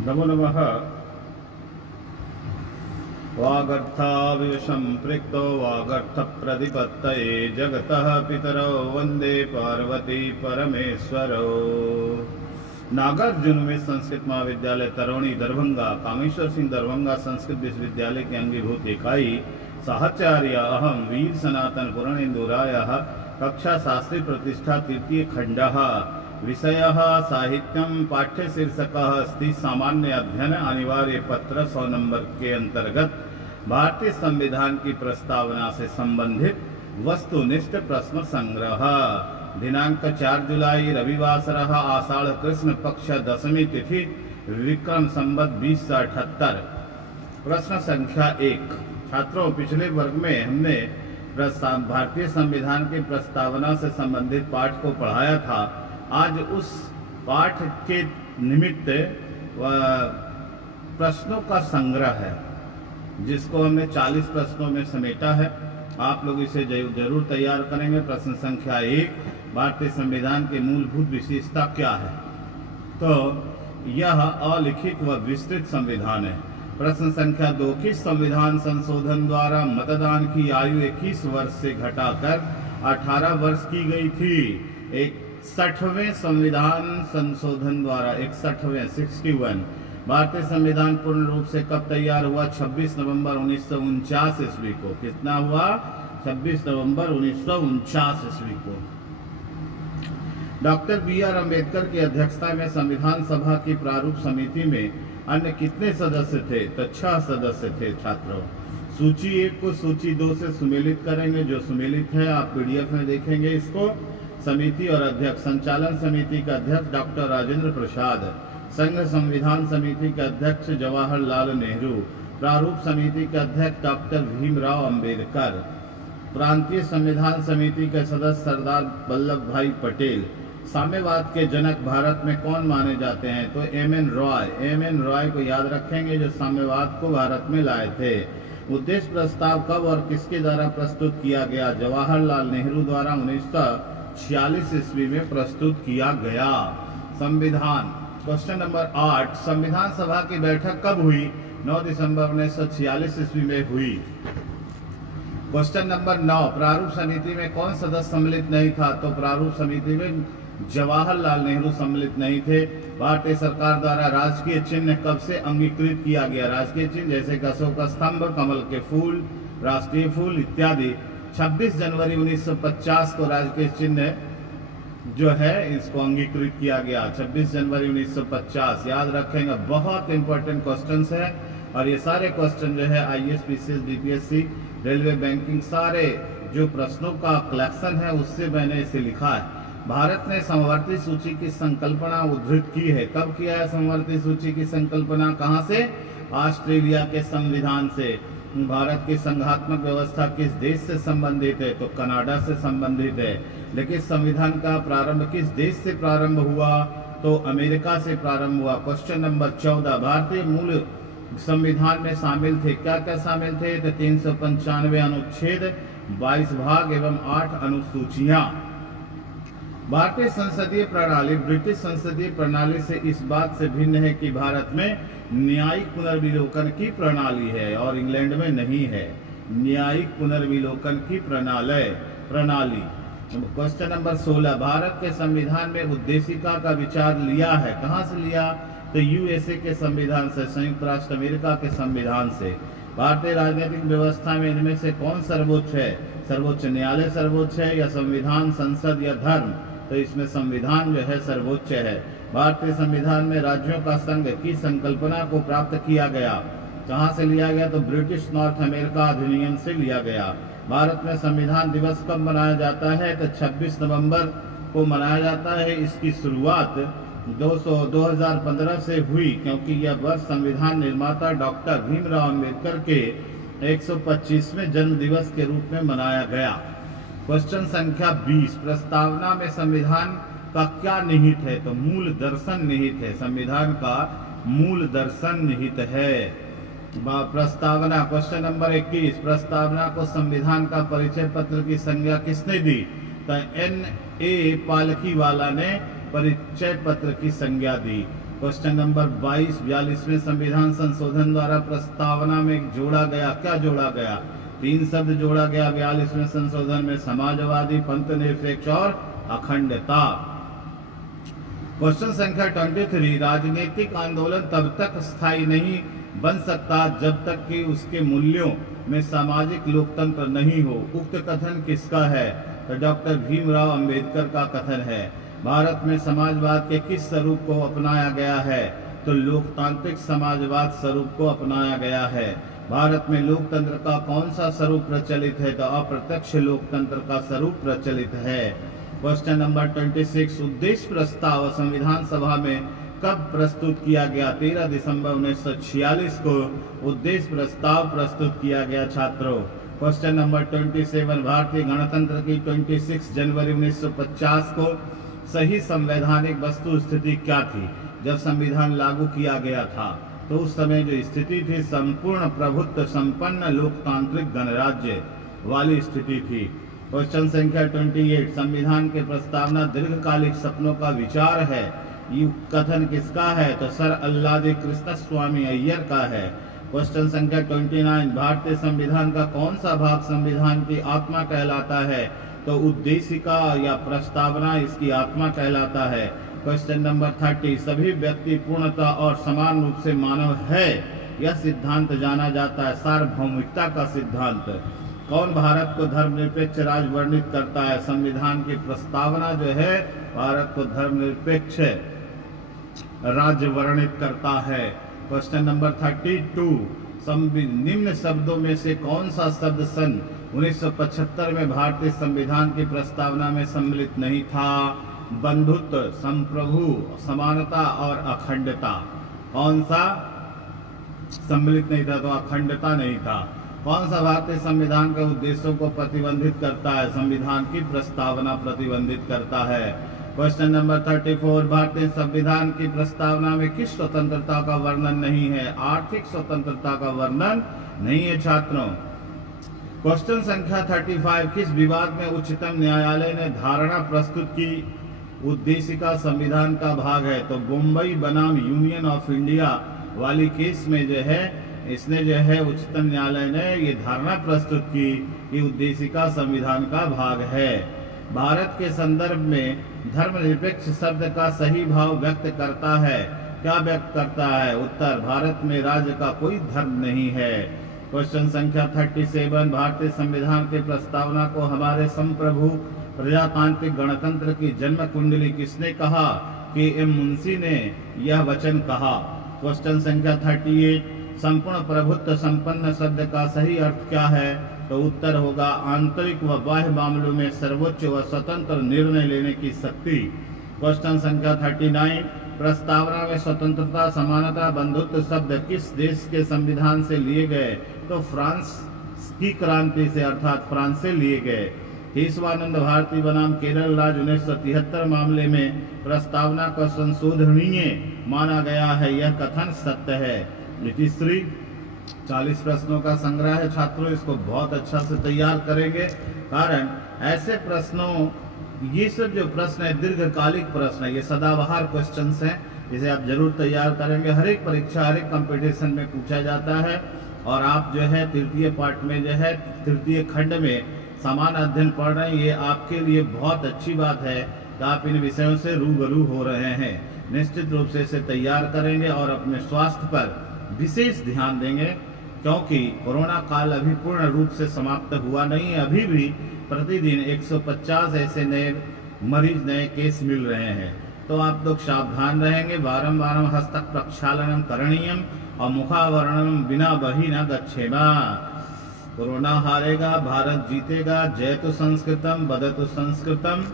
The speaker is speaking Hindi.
नमो नमः। वागर्थाविव संपृक्तो वागर्थप्रतिपत्तये जगतः पितरौ वंदे पार्वती परमेश्वरौ। नागार्जुन में संस्कृत महाविद्यालय तरौनी दरभंगा, कामेश्वर सिंह दरभंगा संस्कृत विश्वविद्यालय की अंगीभूत इकाई साहचर्य अहम वीर सनातन पुराणेन्दु रायः कक्षा शास्त्री प्रतिष्ठा तृतीय खंडः विषयः साहित्यम पाठ्य शीर्षकः अस्ति सामान्य अध्ययन अनिवार्य पत्र 100 नंबर के अंतर्गत भारतीय संविधान की प्रस्तावना से संबंधित वस्तुनिष्ठ प्रश्न संग्रह। दिनांक 4 जुलाई रविवासरः आषाढ़ कृष्ण पक्ष दशमी तिथि विक्रम संवत 2078। प्रश्न संख्या 1। छात्रों, पिछले वर्ग में हमने भारतीय संविधान की प्रस्तावना से संबंधित पाठ को पढ़ाया था। आज उस पाठ के निमित्त प्रश्नों का संग्रह है जिसको हमने 40 प्रश्नों में समेटा है। आप लोग इसे जरूर तैयार करेंगे। प्रश्न संख्या 1, भारतीय संविधान की मूलभूत विशेषता क्या है? तो यह अलिखित व विस्तृत संविधान है। प्रश्न संख्या 2, किस संविधान संशोधन द्वारा मतदान की आयु 21 वर्ष से घटाकर 18 वर्ष की गई थी? 61वें संविधान संशोधन द्वारा 61 भारतीय संविधान पूर्ण रूप से कब तैयार हुआ? 26 नवंबर 1949 ईस्वी को। कितना हुआ? 26 नवंबर 1949 ईस्वी को। Doctor B R. अम्बेडकर की अध्यक्षता में संविधान सभा की प्रारूप समिति में अन्य कितने सदस्य थे? तो 6 सदस्य थे। छात्रों, सूची 1 को सूची 2 से सुमेलित करेंगे। जो सुमेलित है आप पीडीएफ में देखेंगे इसको। समिति और अध्यक्ष। संचालन समिति का अध्यक्ष डॉक्टर राजेंद्र प्रसाद। संघ संविधान समिति के अध्यक्ष जवाहरलाल नेहरू। प्रारूप समिति के अध्यक्ष डॉक्टर भीमराव अंबेडकर। प्रांतीय संविधान समिति के सदस्य सरदार वल्लभ भाई पटेल। साम्यवाद के जनक भारत में कौन माने जाते हैं? तो एम.एन. रॉय को याद रखेंगे, जो साम्यवाद को भारत में लाए थे। उद्देश्य प्रस्ताव कब और किसके द्वारा प्रस्तुत किया गया? जवाहरलाल नेहरू द्वारा 1946 ईस्वी में प्रस्तुत किया गया। संविधान। क्वेश्चन नंबर 8, संविधान सभा की बैठक कब हुई? 9 दिसंबर 1946 ईस्वी में हुई। क्वेश्चन नंबर 9, प्रारूप समिति में कौन सदस्य सम्मिलित नहीं था? तो प्रारूप समिति में जवाहरलाल नेहरू सम्मिलित नहीं थे। भारतीय सरकार द्वारा राजकीय चिन्ह कब से अंगीकृत किया गया? राजकीय चिन्ह जैसे अशोक स्तंभ, कमल के फूल, राष्ट्रीय फूल इत्यादि 26 जनवरी 1950 को राजकीय चिन्ह जो है इसको अंगीकृत किया गया। 26 जनवरी 1950 याद रखेंगे। बहुत इंपॉर्टेंट क्वेश्चंस है और ये सारे क्वेश्चन जो है IAS, PCS, BPSC, railway, banking, सारे जो प्रश्नों का कलेक्शन है उससे मैंने इसे लिखा है। भारत ने समवर्ती सूची की संकल्पना उद्धृत की है। कब किया है समवर्ती सूची की संकल्पना? कहाँ से? ऑस्ट्रेलिया के संविधान से। भारत की संघात्मक व्यवस्था किस देश से संबंधित है? तो कनाडा से संबंधित है। लेकिन संविधान का प्रारंभ किस देश से प्रारंभ हुआ? तो अमेरिका से प्रारंभ हुआ। क्वेश्चन नंबर 14, भारतीय मूल संविधान में शामिल थे। क्या क्या शामिल थे? तो 395 अनुच्छेद, 22 भाग एवं 8 अनुसूचियां। भारतीय संसदीय प्रणाली ब्रिटिश संसदीय प्रणाली से इस बात से भिन्न है कि भारत में न्यायिक पुनर्विलोकन की प्रणाली है और इंग्लैंड में नहीं है। न्यायिक पुनर्विलोकन की प्रणाली। क्वेश्चन नंबर 16, भारत के संविधान में उद्देशिका का विचार लिया है। कहाँ से लिया? तो यूएसए के संविधान से, संयुक्त राष्ट्र अमेरिका के संविधान से। भारतीय राजनीतिक व्यवस्था में इनमें से कौन सर्वोच्च है? सर्वोच्च न्यायालय सर्वोच्च है या संविधान, संसद या धर्म? तो इसमें संविधान जो है सर्वोच्च है। भारतीय संविधान में राज्यों का संघ की संकल्पना को प्राप्त किया गया। कहाँ से लिया गया? तो ब्रिटिश नॉर्थ अमेरिका अधिनियम से लिया गया। भारत में संविधान दिवस कब मनाया जाता है? तो 26 नवंबर को मनाया जाता है। इसकी शुरुआत 2015 से हुई क्योंकि यह वर्ष संविधान निर्माता डॉक्टर भीमराव अंबेडकर के 125वें जन्म दिवस के रूप में मनाया गया। क्वेश्चन संख्या 20, प्रस्तावना में संविधान का क्या निहित है? तो मूल दर्शन निहित है। संविधान का मूल दर्शन निहित है। प्रस्तावना। क्वेश्चन नंबर 21, प्रस्तावना को संविधान का परिचय पत्र की संज्ञा किसने दी? तो N.A. पालखीवाला ने परिचय पत्र की संज्ञा दी। क्वेश्चन नंबर 22, 42वें संविधान संशोधन द्वारा प्रस्तावना में जोड़ा गया, क्या जोड़ा गया? 3 शब्द जोड़ा गया 42वें संशोधन में, समाजवादी, पंथनिरपेक्ष और अखंडता। क्वेश्चन संख्या 23, राजनीतिक आंदोलन तब तक स्थायी नहीं बन सकता जब तक कि उसके मूल्यों में सामाजिक लोकतंत्र नहीं हो। उक्त कथन किसका है? तो डॉक्टर भीमराव अंबेडकर का कथन है। भारत में समाजवाद के किस स्वरूप को अपनाया गया है? तो लोकतांत्रिक समाजवाद स्वरूप को अपनाया गया है। भारत में लोकतंत्र का कौन सा स्वरूप प्रचलित है? तो अप्रत्यक्ष लोकतंत्र का स्वरूप प्रचलित है। क्वेश्चन नंबर 26, उद्देश्य प्रस्ताव संविधान सभा में कब प्रस्तुत किया गया? 13 दिसंबर 1946 को उद्देश्य प्रस्ताव प्रस्तुत किया गया छात्रों। क्वेश्चन नंबर 27, भारतीय गणतंत्र की 26 जनवरी 1950 को सही संवैधानिक वस्तु स्थिति क्या थी जब संविधान लागू किया गया था? तो उस समय जो स्थिति थी संपूर्ण प्रभुत्व संपन्न लोकतांत्रिक गणराज्य वाली स्थिति थी। क्वेश्चन संख्या 28, संविधान के प्रस्तावना दीर्घकालिक सपनों का विचार है, ये कथन किसका है? तो सर अल्लादी कृष्णस्वामी अय्यर का है। क्वेश्चन संख्या 29, भारतीय संविधान का कौन सा भाग संविधान की आत्मा कहलाता है? तो उद्देशिका या प्रस्तावना इसकी आत्मा कहलाता है। क्वेश्चन नंबर 30, सभी व्यक्ति पूर्णतः और समान रूप से मानव है, यह सिद्धांत जाना जाता है सार्वभौमिकता का सिद्धांत। कौन भारत को धर्मनिरपेक्ष राज्य वर्णित करता है? संविधान की प्रस्तावना जो है भारत को धर्मनिरपेक्ष राज्य वर्णित करता है। क्वेश्चन नंबर 32, निम्न शब्दों में से कौन सा शब्द सन 1975 में भारतीय संविधान की प्रस्तावना में सम्मिलित नहीं था? बंधुत्व, संप्रभु, समानता और अखंडता। कौन सा सम्मिलित नहीं था? तो अखंडता नहीं था। कौन सा भारतीय संविधान के उद्देश्यों को प्रतिबंधित करता है? संविधान की प्रस्तावना प्रतिबंधित करता है। क्वेश्चन नंबर 34, भारतीय संविधान की प्रस्तावना में किस स्वतंत्रता का वर्णन नहीं है? आर्थिक स्वतंत्रता का वर्णन नहीं है छात्रों। क्वेश्चन संख्या 35, किस विवाद में उच्चतम न्यायालय ने धारणा प्रस्तुत की? उद्देशिका संविधान का भाग है। तो मुंबई बनाम यूनियन ऑफ इंडिया वाली केस में जो है इसने जो है उच्चतम न्यायालय ने ये धारणा प्रस्तुत की कि उद्देशिका संविधान का भाग है। भारत के संदर्भ में धर्मनिरपेक्ष शब्द का सही भाव व्यक्त करता है, क्या व्यक्त करता है? उत्तर, भारत में राज्य का कोई धर्म नहीं है। क्वेश्चन संख्या 37, भारतीय संविधान के प्रस्तावना को हमारे संप्रभु प्रजातांत्रिक गणतंत्र की जन्म कुंडली किसने कहा? के.एम. मुंशी ने यह वचन कहा। क्वेश्चन संख्या 38, संपूर्ण प्रभुत्व संपन्न शब्द का सही अर्थ क्या है? तो उत्तर होगा आंतरिक व बाह्य मामलों में सर्वोच्च व स्वतंत्र निर्णय लेने की शक्ति। क्वेश्चन संख्या 39, प्रस्तावना में स्वतंत्रता, समानता, बंधुत्व शब्द किस देश के संविधान से लिए गए? तो फ्रांस की क्रांति से अर्थात फ्रांस से लिए गए। केशवानंद भारती बनाम केरल राज्य 1973 मामले में प्रस्तावना को संशोधनीय माना गया है, यह कथन सत्य है। तीसरी 40 प्रश्नों का संग्रह है छात्रों, इसको बहुत अच्छा से तैयार करेंगे, कारण ऐसे प्रश्नों, ये सब जो प्रश्न है दीर्घकालिक प्रश्न है, ये सदाबहार क्वेश्चंस हैं, इसे आप जरूर तैयार करेंगे। हर एक परीक्षा, हर एक कंपटीशन में पूछा जाता है। और आप जो है तृतीय पार्ट में जो है तृतीय खंड में समान अध्ययन पढ़ रहे हैं, ये आपके लिए बहुत अच्छी बात है कि आप इन विषयों से रूबरू हो रहे हैं। निश्चित रूप से इसे तैयार करेंगे और अपने स्वास्थ्य पर विशेष ध्यान देंगे, क्योंकि कोरोना काल अभी पूर्ण रूप से समाप्त हुआ नहीं है। अभी भी प्रतिदिन 150 ऐसे नए मरीज, नए केस मिल रहे हैं। तो आप लोग सावधान रहेंगे। बारंबार हस्तक प्रक्षालनम करणीयम और मुखावरणम बिना बही न गच्छेमा। कोरोना हारेगा, भारत जीतेगा। जयतु संस्कृतम, वदतु संस्कृतम।